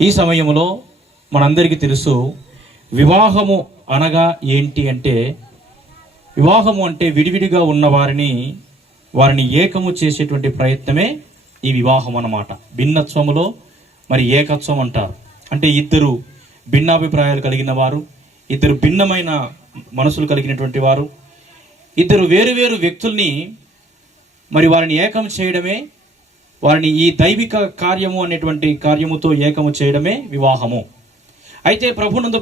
ఈ సమయంలో మనందరికీ తెలుసు వివాహము అనగా ఏంటి అంటే వివాహము అంటే విడివిడిగా ఉన్న వారిని వారిని ఏకము చేసేటువంటి ప్రయత్నమే ఈ వివాహం అన్నమాట. భిన్నత్వములో మరి ఏకత్వం అంటారు. అంటే ఇద్దరు భిన్నాభిప్రాయాలు కలిగిన వారు ఇద్దరు భిన్నమైన మనసులు కలిగినటువంటి వారు ఇద్దరు వేరు వ్యక్తుల్ని మరి వారిని ఏకం చేయడమే వారిని ఈ దైవిక కార్యము అనేటువంటి కార్యముతో ఏకము చేయడమే వివాహము. అయితే ప్రభునందు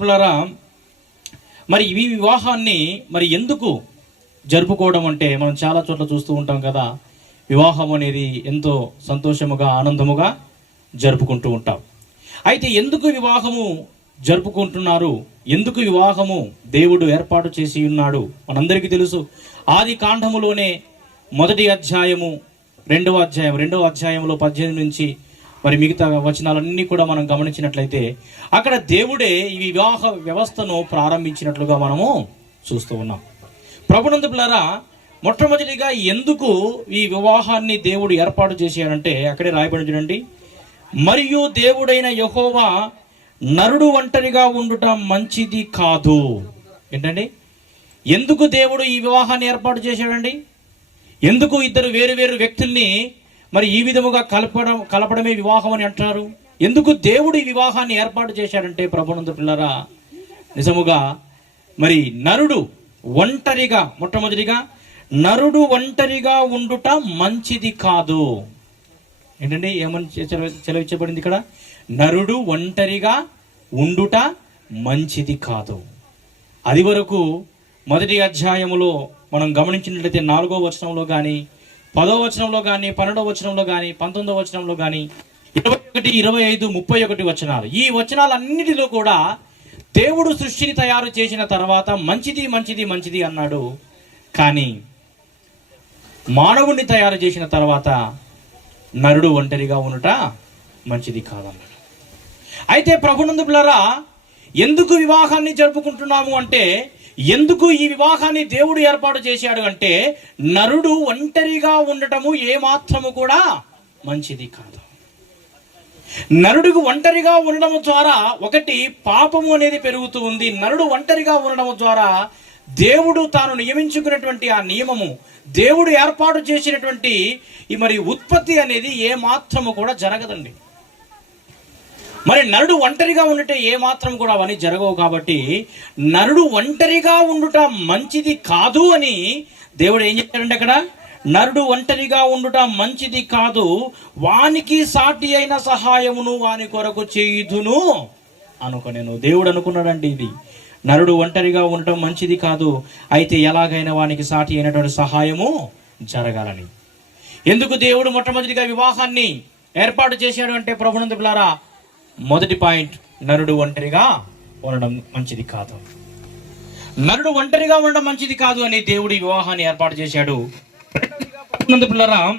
మరి ఈ వివాహాన్ని మరి ఎందుకు జరుపుకోవడం అంటే మనం చాలా చోట్ల చూస్తూ ఉంటాం కదా వివాహం అనేది ఎంతో సంతోషముగా ఆనందముగా జరుపుకుంటూ ఉంటాం. అయితే ఎందుకు వివాహము జరుపుకుంటున్నారు? ఎందుకు వివాహము దేవుడు ఏర్పాటు చేసి ఉన్నాడు? మనందరికీ తెలుసు. ఆది కాండములోనే మొదటి అధ్యాయము రెండవ అధ్యాయం రెండవ అధ్యాయంలో పద్దెనిమిది నుంచి మరి మిగతా వచనాలన్నీ కూడా మనం గమనించినట్లయితే అక్కడ దేవుడే ఈ వివాహ వ్యవస్థను ప్రారంభించినట్లుగా మనము చూస్తూ ఉన్నాం. ప్రభునందు పిల్లరా మొట్టమొదటిగా ఎందుకు ఈ వివాహాన్ని దేవుడు ఏర్పాటు చేశాడంటే అక్కడే రాయబడి చూడండి. మరియు దేవుడైన యహోవా నరుడు ఒంటరిగా ఉండుట మంచిది కాదు. ఏంటండి? ఎందుకు దేవుడు ఈ వివాహాన్ని ఏర్పాటు చేశాడండి? ఎందుకు ఇద్దరు వేరు వేరు వ్యక్తుల్ని మరి ఈ విధముగా కలపడం కలపడమే వివాహం అని అంటారు? ఎందుకు దేవుడు ఈ వివాహాన్ని ఏర్పాటు చేశాడంటే ప్రభునందు పిల్లరా నిజముగా మరి నరుడు ఒంటరిగా మొట్టమొదటిగా నరుడు ఒంటరిగా ఉండుట మంచిది కాదు. ఏంటండి? ఏమని చెలవిచ్చబడింది ఇక్కడ? నరుడు ఒంటరిగా ఉండుట మంచిది కాదు. అది వరకు మొదటి అధ్యాయములో మనం గమనించినట్లయితే నాలుగో వచనంలో కానీ పదో వచనంలో కానీ పన్నెండో వచనంలో కానీ పంతొమ్మిదో వచనంలో కానీ ఇరవై ఒకటి ఇరవై ఐదు ముప్పై ఒకటి వచనాలు. ఈ వచనాలన్నిటిలో కూడా దేవుడు సృష్టిని తయారు చేసిన తర్వాత మంచిది మంచిది మంచిది అన్నాడు. కానీ మానవుణ్ణి తయారు చేసిన తర్వాత నరుడు ఒంటరిగా ఉండట మంచిది కాదన్నాడు. అయితే ప్రభునందు ఎందుకు వివాహాన్ని జరుపుకుంటున్నాము అంటే ఎందుకు ఈ వివాహాన్ని దేవుడు ఏర్పాటు చేశాడు అంటే నరుడు ఒంటరిగా ఉండటము ఏమాత్రము కూడా మంచిది కాదు. నరుడికి ఒంటరిగా ఉండడం ద్వారా ఒకటి పాపము అనేది పెరుగుతూ ఉంది. నరుడు ఒంటరిగా ఉండడం ద్వారా దేవుడు తాను నియమించుకున్నటువంటి ఆ నియమము దేవుడు ఏర్పాటు చేసినటువంటి ఈ మరి ఉత్పత్తి అనేది ఏ మాత్రము కూడా జరగదండి. మరి నరుడు ఒంటరిగా ఉండుటే ఏ మాత్రం కూడా అవన్నీ జరగవు కాబట్టి నరుడు ఒంటరిగా ఉండుట మంచిది కాదు అని దేవుడు ఏం చెప్పాడంటే అక్కడ? నరుడు ఒంటరిగా ఉండుట మంచిది కాదు వానికి సాటి అయిన సహాయమును వాని కొరకు చేయుదును అనుకో నేను దేవుడు అనుకున్నాడండి ఇది. నరుడు ఒంటరిగా ఉండటం మంచిది కాదు అయితే ఎలాగైనా వానికి సాటి అయినటువంటి సహాయము జరగాలని. ఎందుకు దేవుడు మొట్టమొదటిగా వివాహాన్ని ఏర్పాటు చేశాడు అంటే ప్రభునందు పిల్లారా మొదటి పాయింట్ నరుడు ఒంటరిగా ఉండడం మంచిది కాదు. నరుడు ఒంటరిగా ఉండడం మంచిది కాదు అని దేవుడి వివాహాన్ని ఏర్పాటు చేశాడు. పిల్లరా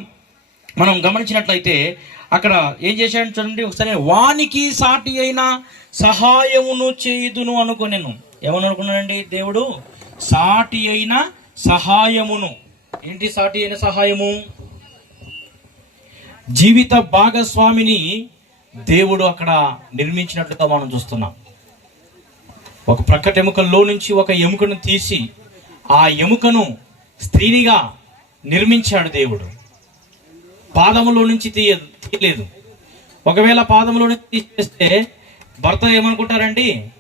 మనం గమనించినట్లయితే అక్కడ ఏం చేశాడు చూడండి ఒకసారి వానికి సాటి అయిన సహాయమును చేయుదును అనుకునేను. ఏమని అనుకున్నానండి దేవుడు? సాటి అయిన సహాయమును. ఏంటి సాటి అయిన సహాయము? జీవిత భాగస్వామిని దేవుడు అక్కడ నిర్మించినట్లుగా మనం చూస్తున్నాం. ఒక ప్రక్కట ఎముకల్లో నుంచి ఒక ఎముకను తీసి ఆ ఎముకను స్త్రీనిగా నిర్మించాడు దేవుడు. పాదములో నుంచి తీయ తీయలేదు. ఒకవేళ పాదములో నుంచి తీసేస్తే భర్త ఏమనుకుంటారండి?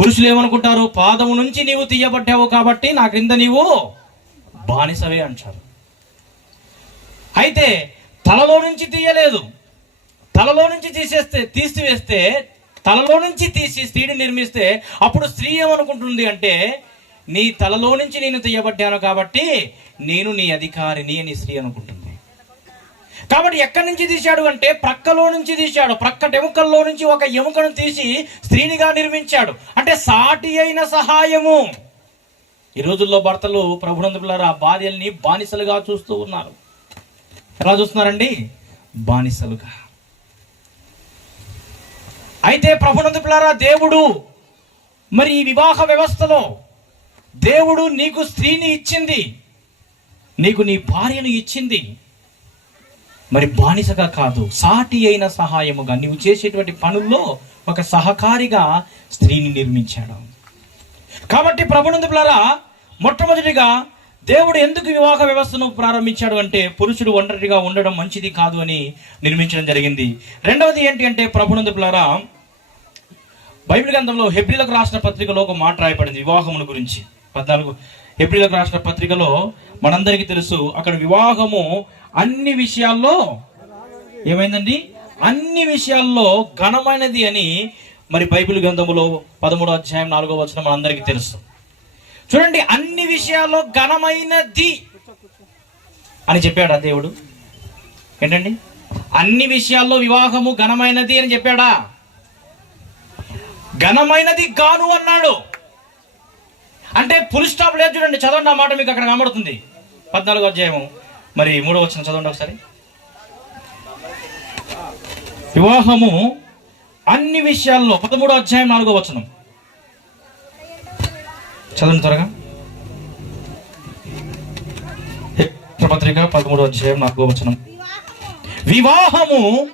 పురుషులు ఏమనుకుంటారు? పాదము నుంచి నీవు తీయబడ్డావు కాబట్టి నా క్రింద నీవు బానిసవే అంటారు. అయితే తలలో నుంచి తీయలేదు. తలలో నుంచి తీసేస్తే తీసివేస్తే తలలో నుంచి తీసి స్త్రీని నిర్మిస్తే అప్పుడు స్త్రీ ఏమనుకుంటుంది అంటే నీ తలలో నుంచి నేను తీయబడ్డాను కాబట్టి నేను నీ అధికారిని అని స్త్రీ అనుకుంటుంది. కాబట్టి ఎక్కడి నుంచి తీశాడు అంటే ప్రక్కలో నుంచి తీశాడు. ప్రక్క ఎముకల్లో నుంచి ఒక ఎముకను తీసి స్త్రీనిగా నిర్మించాడు. అంటే సాటి అయిన సహాయము. ఈ రోజుల్లో భర్తలు ప్రభునందులారా భార్యల్ని బానిసలుగా చూస్తూ ఉన్నారు. ఎలా చూస్తున్నారండి? బానిసలుగా. అయితే ప్రభునందుపలారా దేవుడు మరి ఈ వివాహ వ్యవస్థలో దేవుడు నీకు స్త్రీని ఇచ్చింది నీకు నీ భార్యను ఇచ్చింది. మరి బానిసగా కాదు సాటి అయిన సహాయముగా నీవు చేసేటువంటి పనుల్లో ఒక సహకారిగా స్త్రీని నిర్మించాడు. కాబట్టి ప్రభునందులారా మొట్టమొదటిగా దేవుడు ఎందుకు వివాహ వ్యవస్థను ప్రారంభించాడు అంటే పురుషుడు ఒంటరిగా ఉండడం మంచిది కాదు అని నిర్మించడం జరిగింది. రెండవది ఏంటి అంటే ప్రభునందులారా బైబిల్ గ్రంథంలో హెబ్రిలకు రాసిన పత్రికలో ఒక మాట రాయబడింది వివాహముల గురించి. పద్నాలుగు. హెబ్రిలకు రాసిన పత్రికలో మనందరికీ తెలుసు అక్కడ వివాహము అన్ని విషయాల్లో ఏమైందండి? అన్ని విషయాల్లో ఘనమైనది అని మరి బైబిల్ గ్రంథములో పదమూడో అధ్యాయం నాలుగో వచ్చిన మనందరికీ తెలుసు. చూడండి అన్ని విషయాల్లో ఘనమైనది అని చెప్పాడా దేవుడు? ఏంటండి? అన్ని విషయాల్లో వివాహము ఘనమైనది అని చెప్పాడా? ఘనమైనది గాను అన్నాడు. అంటే ఫుల్ స్టాప్ లేదు చూడండి చదవండి ఆ మాట మీకు అక్కడ కనబడుతుంది. పద్నాలుగో అధ్యాయము. మరి మూడో వచ్చిన చదవండి ఒకసారి. వివాహము అన్ని విషయాల్లో పదమూడో అధ్యాయం నాలుగో వచనం. చదవండి త్వరగా. పత్రిక పదమూడో అధ్యాయం నాలుగో వచనం. వివాహము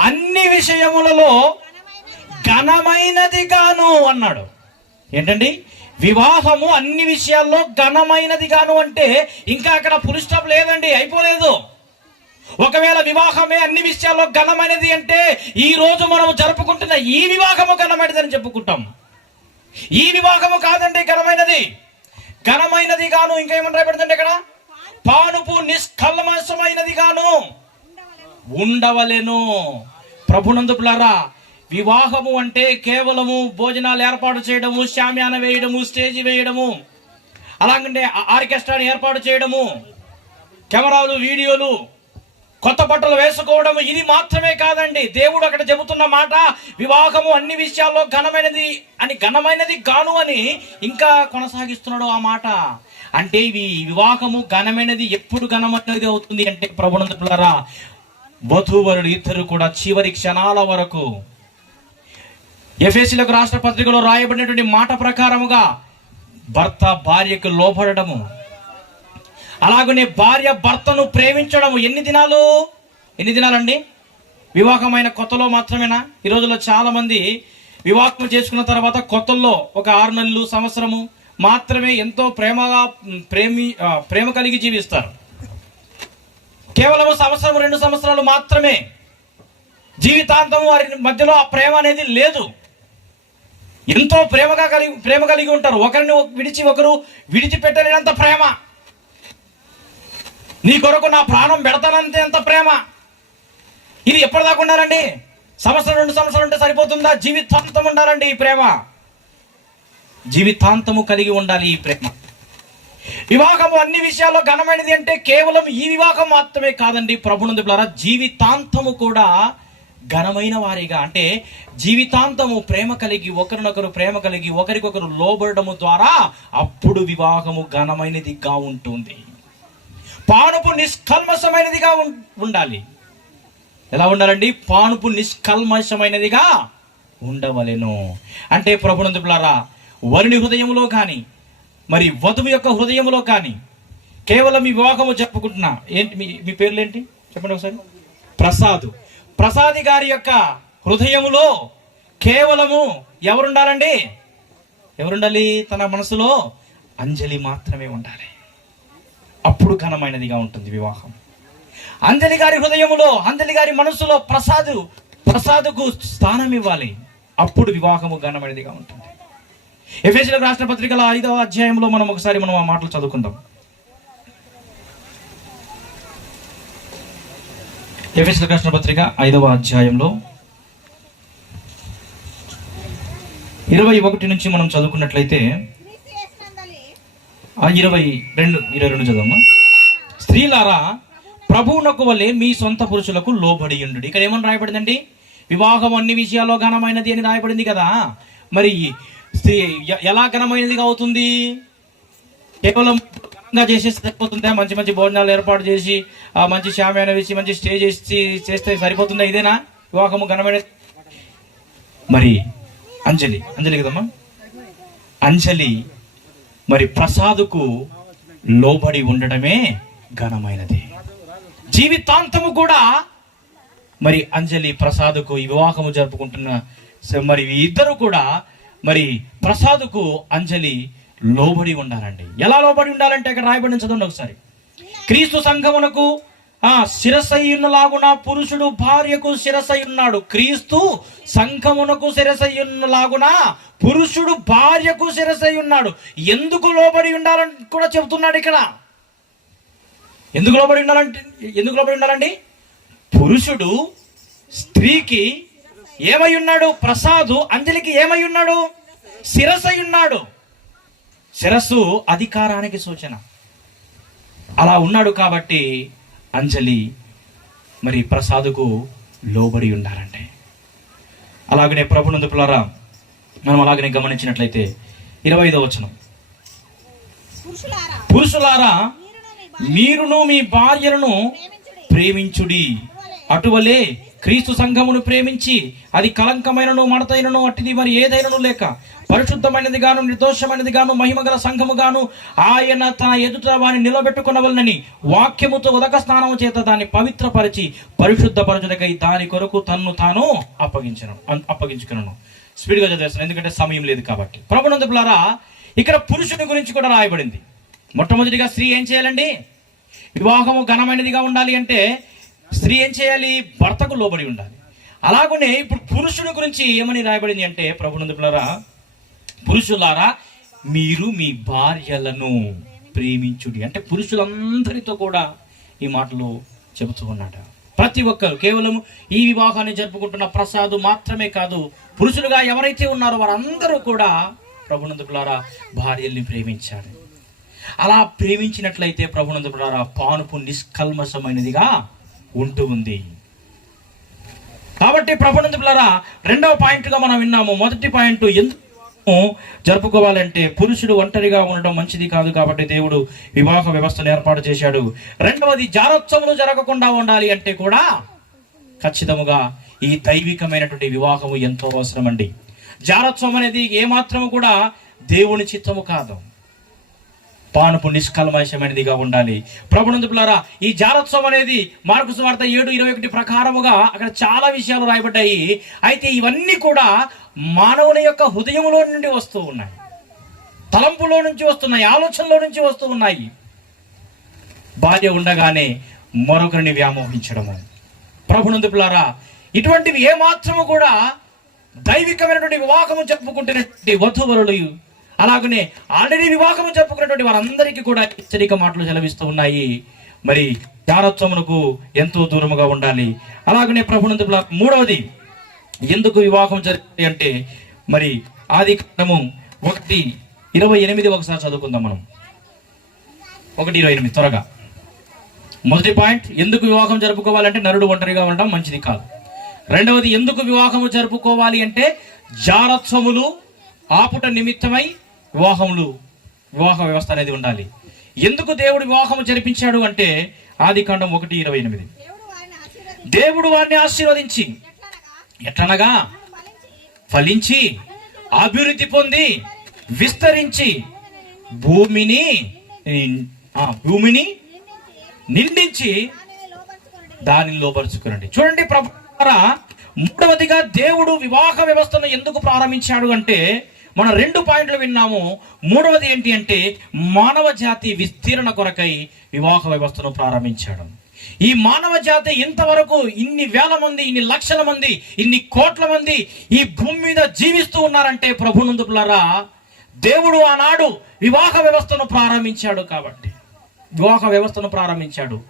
అన్ని విషయములలో ఘనమైనది గాను అన్నాడు. ఏంటండి? వివాహము అన్ని విషయాల్లో ఘనమైనది గాను అంటే ఇంకా అక్కడ ఫుల్ స్టాప్ లేదండి అయిపోలేదు. ఒకవేళ వివాహమే అన్ని విషయాల్లో ఘనమైనది అంటే ఈ రోజు మనం జరుపుకుంటున్న ఈ వివాహము ఘనమైనది అని చెప్పుకుంటాం. ఈ వివాహము కాదండి ఘనమైనది. ఘనమైనది గాను ఇంకేమని రాయబడుతుంది ఇక్కడ పానుపు నిష్కల్మసమైనది గాను ఉండవలేను ప్రభునందుపులారా వివాహము అంటే కేవలము భోజనాలు ఏర్పాటు చేయడము శామ్యాన వేయడము స్టేజ్ వేయడము. అలాగంటే ఆర్కెస్ట్రాని ఏర్పాటు చేయడము కెమెరాలు వీడియోలు కొత్త బట్టలు వేసుకోవడము ఇది మాత్రమే కాదండి. దేవుడు అక్కడ చెబుతున్న మాట వివాహము అన్ని విషయాల్లో ఘనమైనది అని ఘనమైనది గాను అని ఇంకా కొనసాగిస్తున్నాడు ఆ మాట. అంటే ఇవి వివాహము ఘనమైనది ఎప్పుడు ఘనమైనది అవుతుంది అంటే ప్రభునందులారా వధూవరుడు ఇద్దరు కూడా చివరి క్షణాల వరకు ఎఫ్ఎస్సీలకు రాష్ట్ర పత్రికలో రాయబడినటువంటి మాట ప్రకారముగా భర్త భార్యకు లోపడము అలాగనే భార్య భర్తను ప్రేమించడము ఎన్ని దినాలు? ఎన్ని దినాలండి? వివాహమైన కొత్తలో మాత్రమేనా? ఈ రోజుల్లో చాలా మంది వివాహం చేసుకున్న తర్వాత కొత్తల్లో ఒక ఆరు నెలలు సంవత్సరము మాత్రమే ఎంతో ప్రేమగా ప్రేమి ప్రేమ కలిగి జీవిస్తారు. కేవలం సంవత్సరం రెండు సంవత్సరాలు మాత్రమే జీవితాంతం వారి మధ్యలో ఆ ప్రేమ అనేది లేదు. ఎంతో ప్రేమగా కలిగి ప్రేమ కలిగి ఉంటారు. ఒకరిని విడిచి ఒకరు విడిచిపెట్టలేనంత ప్రేమ. నీ కొరకు నా ప్రాణం పెడతానంతే ఎంత ప్రేమ. ఇది ఎప్పటిదాకా ఉండాలండి? సంవత్సరం రెండు సంవత్సరాలు ఉంటే సరిపోతుందా? జీవితాంతం ఉండాలండి ఈ ప్రేమ. జీవితాంతము కలిగి ఉండాలి ఈ ప్రేమ. వివాహము అన్ని విషయాల్లో ఘనమైనది అంటే కేవలం ఈ వివాహం మాత్రమే కాదండి. ప్రభునందు జీవితాంతము కూడా ఘనమైన వారిగా. అంటే జీవితాంతము ప్రేమ కలిగి ఒకరినొకరు ప్రేమ కలిగి ఒకరికొకరు లోబడము ద్వారా అప్పుడు వివాహము ఘనమైనదిగా ఉంటుంది. పానుపు నిష్కల్మషమైనదిగా ఉండాలి. ఎలా ఉండాలండి? పానుపు నిష్కల్మషమైనదిగా ఉండవలెను. అంటే ప్రభునందులారా వరుని హృదయంలో కానీ మరి వధువు యొక్క హృదయంలో కానీ కేవలం ఈ వివాహము చెప్పుకుంటున్నా ఏంటి మీ మీ పేర్లు ఏంటి చెప్పండి ఒకసారి. ప్రసాద్. ప్రసాది గారి యొక్క హృదయములో కేవలము ఎవరుండాలండి? ఎవరుండాలి? తన మనసులో అంజలి మాత్రమే ఉండాలి. అప్పుడు ఘనమైనదిగా ఉంటుంది వివాహం. అంజలి గారి హృదయములో అంజలి గారి మనసులో ప్రసాదు ప్రసాదుకు స్థానం ఇవ్వాలి అప్పుడు వివాహము ఘనమైనదిగా ఉంటుంది. ఎఫ్ఎస్లకు రాష్ట్ర పత్రికల ఐదవ అధ్యాయంలో మనం ఒకసారి మనం ఆ మాటలు చదువుకుందాం. ఎఫ్ఎస్లకు కృష్ణ పత్రిక ఐదవ అధ్యాయంలో ఇరవై ఒకటి నుంచి మనం చదువుకున్నట్లయితే ఇరవై రెండు ఇరవై రెండు చదవమ్మా. స్త్రీలారా ప్రభువునకు వలె మీ సొంత పురుషులకు లోబడి ఉండు ఇక్కడ ఏమని రాయబడిందండి? వివాహం అన్ని విషయాల్లో ఘనమైనది అని రాయబడింది కదా. మరి స్త్రీ ఎలా ఘనమైనదిగా అవుతుంది? కేవలం ఘనంగా చేసేస్తే సరిపోతుందా? మంచి మంచి భోజనాలు ఏర్పాటు చేసి ఆ మంచి శామ్యాన వేసి మంచి స్టే చేసి చేస్తే సరిపోతుందా? ఇదేనా? వివాహము ఘనమైనది మరి అంజలి అంజలి కదమ్మా? అంజలి మరి ప్రసాదుకు లోబడి ఉండడమే ఘనమైనది. జీవితాంతము కూడా మరి అంజలి ప్రసాదుకు ఈ వివాహము జరుపుకుంటున్న మరి ఇద్దరు కూడా మరి ప్రసాదుకు అంజలి లోబడి ఉండాలండి. ఎలా లోబడి ఉండాలంటే ఇక్కడ రాయబడిన చదవండి ఒకసారి. క్రీస్తు సంఘమునకు శిరసయ్యున్నలాగున పురుషుడు భార్యకు శిరసయ్యున్నాడు. ఉన్నాడు క్రీస్తు సంఘమునకు శిరసయ్యున్నలాగున పురుషుడు భార్యకు శిరసయ్యున్నాడు. ఉన్నాడు ఎందుకు లోబడి ఉండాలని కూడా చెబుతున్నాడు ఇక్కడ. ఎందుకు లోబడి ఉండాలంటే ఎందుకు లోబడి ఉండాలండి? పురుషుడు స్త్రీకి ఏమై ఉన్నాడు? ప్రసాదు అంజలికి ఏమై ఉన్నాడు? శిరసై ఉన్నాడు శిరస్సు అధికారానికి సూచన. అలా ఉన్నాడు కాబట్టి అంజలి మరి ప్రసాదుకు లోబడి ఉండాలంటే. అలాగనే ప్రభునందు పిల్లరా మనం అలాగనే గమనించినట్లయితే ఇరవై ఐదో వచనం. పురుషులారా మీరును మీ భార్యలను ప్రేమించుడి. అటువలే క్రీస్తు సంఘమును ప్రేమించి అది కలంకమైనను మడతైనను అట్టిది మరి ఏదైనను లేక పరిశుద్ధమైనది గాను నిర్దోషమైనది గాను మహిమగల సంఘము గాను ఆయన తన ఎదుట వారిని నిలబెట్టుకునవలనని వాక్యముతో ఉదక స్నానం చేత దాన్ని పవిత్రపరిచి పరిశుద్ధపరచుటకై దాని కొరకు తన్ను తాను అప్పగించను అప్పగించుకున్నాను స్పీడ్గా చదివేస్తాను ఎందుకంటే సమయం లేదు కాబట్టి. ప్రభునందులారా ఇక్కడ పురుషుని గురించి కూడా రాయబడింది. మొట్టమొదటిగా స్త్రీ ఏం చేయాలండి? వివాహము ఘనమైనదిగా ఉండాలి అంటే స్త్రీ ఏం చేయాలి? భర్తకు లోబడి ఉండాలి. అలాగనే ఇప్పుడు పురుషుని గురించి ఏమని రాయబడింది అంటే ప్రభునందులారా పురుషులారా మీరు మీ భార్యలను ప్రేమించుడి. అంటే పురుషులందరితో కూడా ఈ మాటలు చెబుతూ ఉన్నాడు. ప్రతి ఒక్కరు కేవలం ఈ వివాహాన్ని జరుపుకుంటున్న ప్రసాదు మాత్రమే కాదు పురుషులుగా ఎవరైతే ఉన్నారో వారందరూ కూడా ప్రభునందుకులారా భార్యల్ని ప్రేమించాలి. అలా ప్రేమించినట్లయితే ప్రభునందుకులారా పానుపు నిష్కల్మషమైనదిగా ఉంటూ ఉంది. కాబట్టి ప్రభునందుకులారా రెండవ పాయింట్గా మనం విన్నాము. మొదటి పాయింట్ ఎందుకు జరుపుకోవాలంటే పురుషుడు ఒంటరిగా ఉండడం మంచిది కాదు కాబట్టి దేవుడు వివాహ వ్యవస్థను ఏర్పాటు చేశాడు. రెండవది జారోత్సవం జరగకుండా ఉండాలి అంటే కూడా ఖచ్చితముగా ఈ దైవికమైనటువంటి వివాహము ఎంతో అవసరం అండి జారోత్సవం అనేది ఏమాత్రము కూడా దేవుని చిత్తము కాదు. పానుపు నిష్కల్మషమైనదిగా ఉండాలి. ప్రభునందులారా ఈ జారోత్సవం అనేది మార్కు సువార్త ఏడు ఇరవై ఒకటి ప్రకారముగా అక్కడ చాలా విషయాలు రాయబడ్డాయి. అయితే ఇవన్నీ కూడా మానవుని యొక్క హృదయంలో నుండి వస్తూ ఉన్నాయి. తలంపులో నుంచి వస్తున్నాయి. ఆలోచనలో నుంచి వస్తూ ఉన్నాయి. భార్య ఉండగానే మరొకరిని వ్యామోహించడము. ప్రభునందులారా ఇటువంటివి ఏమాత్రము కూడా దైవికమైనటువంటి వివాహము జరుపుకుంటున్నటువంటి వధువరులు అలాగనే ఆల్రెడీ వివాహము జరుపుకున్నటువంటి వారందరికీ కూడా హెచ్చరిక మాటలు సెలవిస్తూ ఉన్నాయి. మరి జారత్వమునకు ఎంతో దూరముగా ఉండాలి. అలాగనే ప్రభునందు మూడవది ఎందుకు వివాహం జరిగింది అంటే మరి ఆది కాండము ఒకటి ఇరవై ఎనిమిది ఒకసారి చదువుకుందాం మనం. ఒకటి ఇరవై ఎనిమిది త్వరగా. మొదటి పాయింట్ ఎందుకు వివాహం జరుపుకోవాలంటే నరుడు ఒంటరిగా ఉండడం మంచిది కాదు. రెండవది ఎందుకు వివాహము జరుపుకోవాలి అంటే జారత్వములు ఆపుట నిమిత్తమై వివాహములు వివాహ వ్యవస్థ అనేది ఉండాలి. ఎందుకు దేవుడు వివాహము జరిపించాడు అంటే ఆది కాండం ఒకటి ఇరవై ఎనిమిది. దేవుడు వారిని ఆశీర్వదించి ఎట్లనగా? ఫలించి అభివృద్ధి పొంది విస్తరించి భూమిని భూమిని నిండించి ఆమె దానిని లోపరుచుకునండి చూడండి ప్ర మూడవదిగా దేవుడు వివాహ వ్యవస్థను ఎందుకు ప్రారంభించాడు అంటే మనం రెండు పాయింట్లు విన్నాము. మూడవది ఏంటి అంటే మానవ జాతి విస్తీరణ కొరకై వివాహ వ్యవస్థను ప్రారంభించాడు. ఈ మానవ జాతి ఇంతవరకు ఇన్ని వేల మంది ఇన్ని లక్షల మంది ఇన్ని కోట్ల మంది ఈ భూమి మీద జీవిస్తూ ఉన్నారంటే ప్రభునందులారా దేవుడు ఆనాడు వివాహ వ్యవస్థను ప్రారంభించాడు కాబట్టి. వివాహ వ్యవస్థను ప్రారంభించాడు.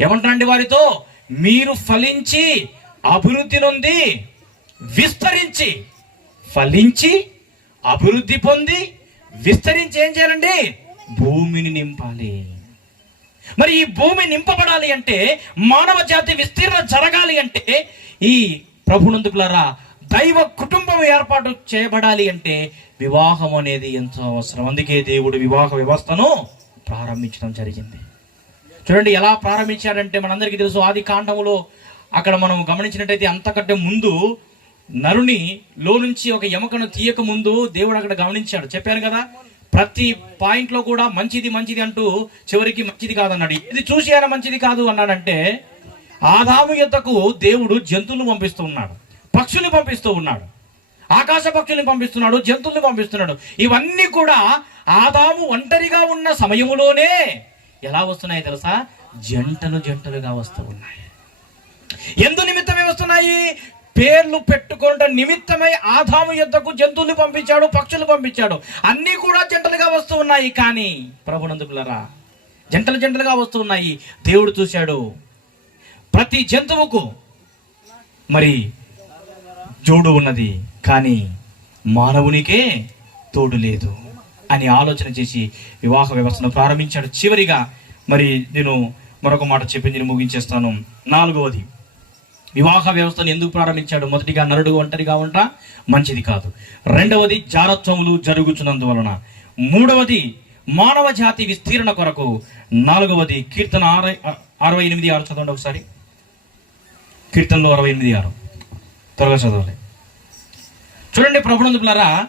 ఏమంటారండి వారితో? మీరు ఫలించి అభివృద్ధి నుండి విస్తరించి ఫలించి అభివృద్ధి పొంది విస్తరించి ఏం చేయాలండి భూమిని నింపాలి. మరి ఈ భూమి నింపబడాలి అంటే మానవ జాతి విస్తీర్ణ జరగాలి అంటే ఈ ప్రభునందుకులారా దైవ కుటుంబం ఏర్పాటు చేయబడాలి అంటే వివాహం అనేది ఎంతో అవసరం. అందుకే దేవుడు వివాహ వ్యవస్థను ప్రారంభించడం జరిగింది. చూడండి ఎలా ప్రారంభించాడంటే మనందరికీ తెలుసు ఆది కాండములో అక్కడ మనం గమనించినట్టయితే అంతకంటే ముందు నరుని లో నుంచి ఒక ఎముకను తీయక ముందు దేవుడు అక్కడ గమనించాడు. చెప్పాను కదా ప్రతి పాయింట్లో కూడా మంచిది మంచిది అంటూ చివరికి మంచిది కాదన్నాడు. ఇది చూసి ఆయన మంచిది కాదు అన్నాడంటే ఆదాము యొద్దకు దేవుడు జంతువులు పంపిస్తూ ఉన్నాడు పక్షుల్ని పంపిస్తూ ఉన్నాడు ఆకాశ పక్షుల్ని పంపిస్తున్నాడు జంతువుల్ని పంపిస్తున్నాడు. ఇవన్నీ కూడా ఆదాము ఒంటరిగా ఉన్న సమయములోనే ఎలా వస్తున్నాయి తెలుసా? జంటలు జంటలుగా వస్తూ ఉన్నాయి. ఎందు నిమిత్తమే వస్తున్నాయి? పేర్లు పెట్టుకోవడం నిమిత్తమై ఆదాము యుద్ధకు జంతువులు పంపించాడు పక్షులు పంపించాడు. అన్నీ కూడా జంటలుగా వస్తూ ఉన్నాయి. కానీ ప్రభునందుకులరా జంటలు జంటలుగా వస్తూ ఉన్నాయి. దేవుడు చూశాడు. ప్రతి జంతువుకు మరి జోడు ఉన్నది. కానీ మానవునికే తోడు లేదు అని ఆలోచన చేసి వివాహ వ్యవస్థను ప్రారంభించాడు. చివరిగా మరి నేను మరొక మాట చెప్పి నేను ముగించేస్తాను. నాలుగవది వివాహ వ్యవస్థను ఎందుకు ప్రారంభించాడు? మొదటిగా నరుడు ఒంటరిగా ఉంట మంచిది కాదు. రెండవది జారత్వములు జరుగుతున్నందువలన. మూడవది మానవ జాతి విస్తీరణ కొరకు. నాలుగవది కీర్తన అరవై అరవై ఎనిమిది ఆరు చదవండి ఒకసారి. కీర్తనలో అరవై ఎనిమిది ఆరు. త్వరగా చదవాలి. చూడండి ప్రభునందులారా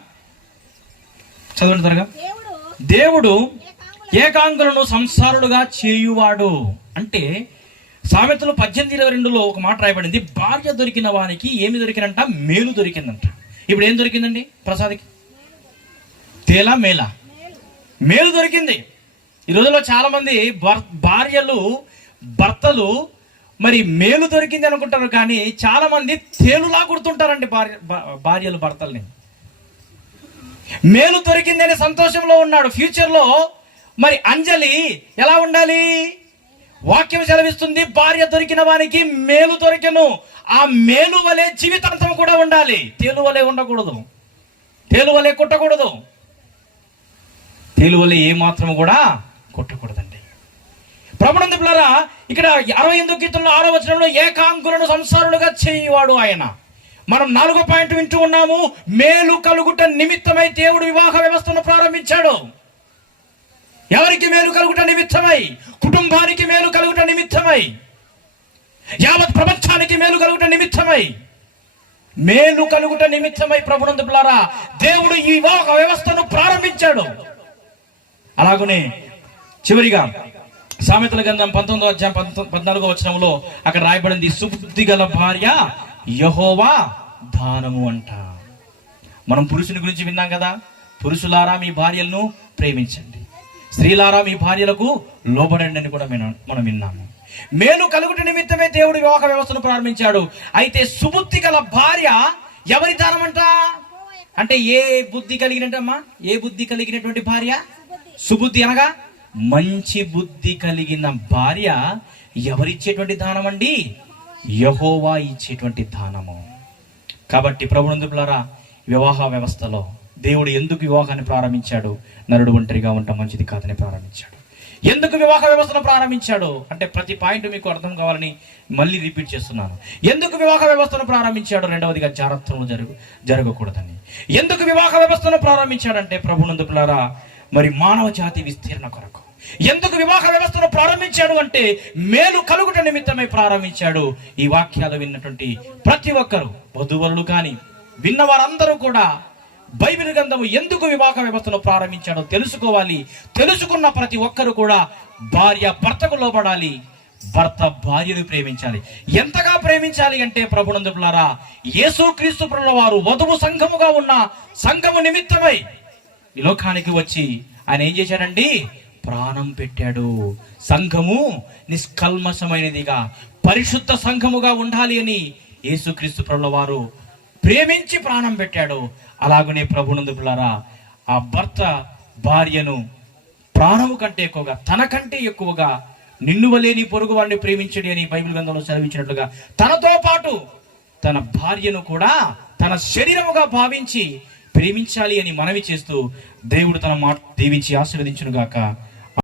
చదవండి త్వరగా. దేవుడు దేవుడు ఏకాంగుల ఏకాంగులను సంసారుడుగా చేయువాడు. అంటే సామెతలు పద్దెనిమిది ఇరవై రెండులో ఒక మాట రాయబడింది. భార్య దొరికిన వానికి ఏమి దొరికినంట? మేలు దొరికిందంట. ఇప్పుడు ఏం దొరికిందండి? ప్రసాద్కి? తేలా మేలా. మేలు దొరికింది. ఈ రోజుల్లో చాలామంది భర్- భార్యలు భర్తలు మరి మేలు దొరికింది అనుకుంటారు కానీ చాలామంది తేలులా గుర్తుంటారండి భార్య భార్యలు భర్తల్ని. మేలు దొరికింది అనే సంతోషంలో ఉన్నాడు. ఫ్యూచర్లో మరి అంజలి ఎలా ఉండాలి? వాక్యం సెలవిస్తుంది భార్య దొరికిన వానికి మేలు దొరికెను. ఆ మేలు వలె జీవితాంతం కూడా ఉండాలి. తేలువలే ఉండకూడదు. తేలువలే కుట్టకూడదు. తేలువలే ఏ మాత్రం కూడా కుట్టకూడదండి. ప్రభునందులారా ఇక్కడ అరవై ఎనిమిది కీర్తనలో ఆరో వచనంలో ఏకాంకులను సంసారులుగా చేయవాడు ఆయన. మనం నాలుగో పాయింట్ వింటూ ఉన్నాము మేలు కలుగుట నిమిత్తమై దేవుడు వివాహ వ్యవస్థను ప్రారంభించాడు. ఎవరికి మేలు కలుగుట నిమిత్తమై? కుటుంబానికి మేలు కలుగుట నిమిత్తమై? యావత్ ప్రపంచానికి మేలు కలుగుట నిమిత్తమై? మేలు కలుగుట నిమిత్తమై ప్రభునందులారా దేవుడు ఈ ఒక వ్యవస్థను ప్రారంభించాడు. అలాగనే చివరిగా సామెతల గ్రంథం పంతొమ్మిదో అధ్యాయం పద్నాలుగో వచనంలో అక్కడ రాయబడింది సుబుద్ధి గల భార్య యహోవా దానము అంట. మనం పురుషుని గురించి విన్నాం కదా? పురుషులారా మీ భార్యలను ప్రేమించండి. స్త్రీలారా మీ భార్యలకు లోబడండి అని కూడా మనం విన్నాము. మేలు కలుగుట నిమిత్తమే దేవుడు వివాహ వ్యవస్థను ప్రారంభించాడు. అయితే సుబుద్ధి గల భార్య ఎవరి దానమంట? అంటే ఏ బుద్ధి కలిగినట్టమ్మా? ఏ బుద్ధి కలిగినటువంటి భార్య? సుబుద్ధి అనగా మంచి బుద్ధి కలిగిన భార్య ఎవరిచ్చేటువంటి దానం అండి యహోవా ఇచ్చేటువంటి దానము. కాబట్టి ప్రభునందులారా వివాహ వ్యవస్థలో దేవుడు ఎందుకు వివాహాన్ని ప్రారంభించాడు? నరుడు ఒంటరిగా ఉండటం మంచిది కాదని ప్రారంభించాడు. ఎందుకు వివాహ వ్యవస్థను ప్రారంభించాడు? అంటే ప్రతి పాయింట్ మీకు అర్థం కావాలని మళ్ళీ రిపీట్ చేస్తున్నాను. ఎందుకు వివాహ వ్యవస్థను ప్రారంభించాడు? రెండవదిగా జారత్వము జరుగు జరగకూడదని. ఎందుకు వివాహ వ్యవస్థను ప్రారంభించాడంటే ప్రభునందుకులారా మరి మానవ జాతి విస్తీర్ణ కొరకు. ఎందుకు వివాహ వ్యవస్థను ప్రారంభించాడు అంటే మేలు కలుగుట నిమిత్తమై ప్రారంభించాడు. ఈ వాక్యాలు విన్నటువంటి ప్రతి ఒక్కరు వధువరులు కానీ విన్న వారందరూ కూడా బైబిల్ గ్రంథము ఎందుకు వివాహ వ్యవస్థను ప్రారంభించాడో తెలుసుకోవాలి. తెలుసుకున్న ప్రతి ఒక్కరు కూడా భార్య భర్తకు లోబడాలి. భర్త భార్యను ప్రేమించాలి. ఎంతగా ప్రేమించాలి అంటే ప్రభునందులారా యేసు క్రీస్తు ప్రభుల వారు వధువు సంఘముగా ఉన్న సంఘము నిమిత్తమై ఈ లోకానికి వచ్చి ఆయన ఏం చేశాడండి? ప్రాణం పెట్టాడు. సంఘము నిష్కల్మషమైనదిగా పరిశుద్ధ సంఘముగా ఉండాలి అని యేసుక్రీస్తు ప్రభుల వారు ప్రేమించి ప్రాణం పెట్టాడు. అలాగనే ప్రభునందు ఆ భర్త భార్యను ప్రాణము కంటే ఎక్కువగా తనకంటే ఎక్కువగా నిన్ను వలేని పొరుగు వాడిని ప్రేమించడి అని బైబిల్ గ్రంథంలో చదివించినట్లుగా తనతో పాటు తన భార్యను కూడా తన శరీరముగా భావించి ప్రేమించాలి అని మనవి చేస్తూ దేవుడు తన మాట దీవించి ఆశీర్వదించును గాక